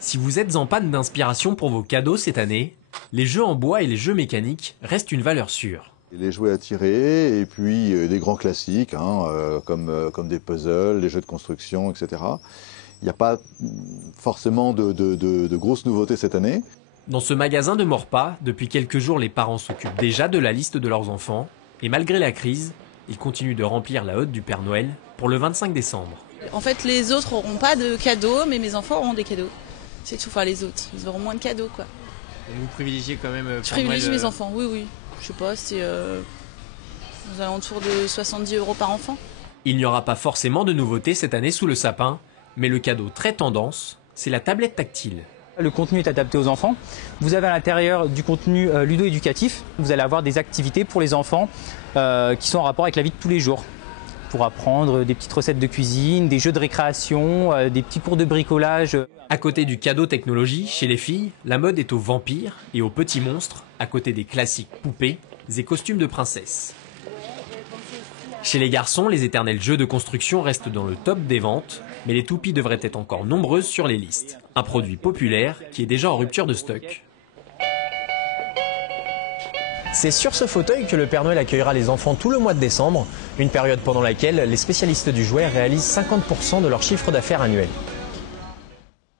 Si vous êtes en panne d'inspiration pour vos cadeaux cette année, les jeux en bois et les jeux mécaniques restent une valeur sûre. Les jouets à tirer et puis des grands classiques comme des puzzles, des jeux de construction, etc. Il n'y a pas forcément de grosses nouveautés cette année. Dans ce magasin de Maurepas, depuis quelques jours, les parents s'occupent déjà de la liste de leurs enfants. Et malgré la crise, ils continuent de remplir la hotte du Père Noël pour le 25 décembre. En fait, les autres n'auront pas de cadeaux, mais mes enfants auront des cadeaux. C'est tout, enfin les autres, ils auront moins de cadeaux, quoi. Donc vous privilégiez quand même Je privilégie mes enfants, oui. Je sais pas, c'est aux alentours de 70 € par enfant. Il n'y aura pas forcément de nouveautés cette année sous le sapin, mais le cadeau très tendance, c'est la tablette tactile. Le contenu est adapté aux enfants. Vous avez à l'intérieur du contenu ludo-éducatif. Vous allez avoir des activités pour les enfants qui sont en rapport avec la vie de tous les jours. Pour apprendre des petites recettes de cuisine, des jeux de récréation, des petits cours de bricolage. À côté du cadeau technologie, chez les filles, la mode est aux vampires et aux petits monstres, à côté des classiques poupées et costumes de princesse. Chez les garçons, les éternels jeux de construction restent dans le top des ventes, mais les toupies devraient être encore nombreuses sur les listes. Un produit populaire qui est déjà en rupture de stock. C'est sur ce fauteuil que le Père Noël accueillera les enfants tout le mois de décembre, une période pendant laquelle les spécialistes du jouet réalisent 50% de leur chiffre d'affaires annuel.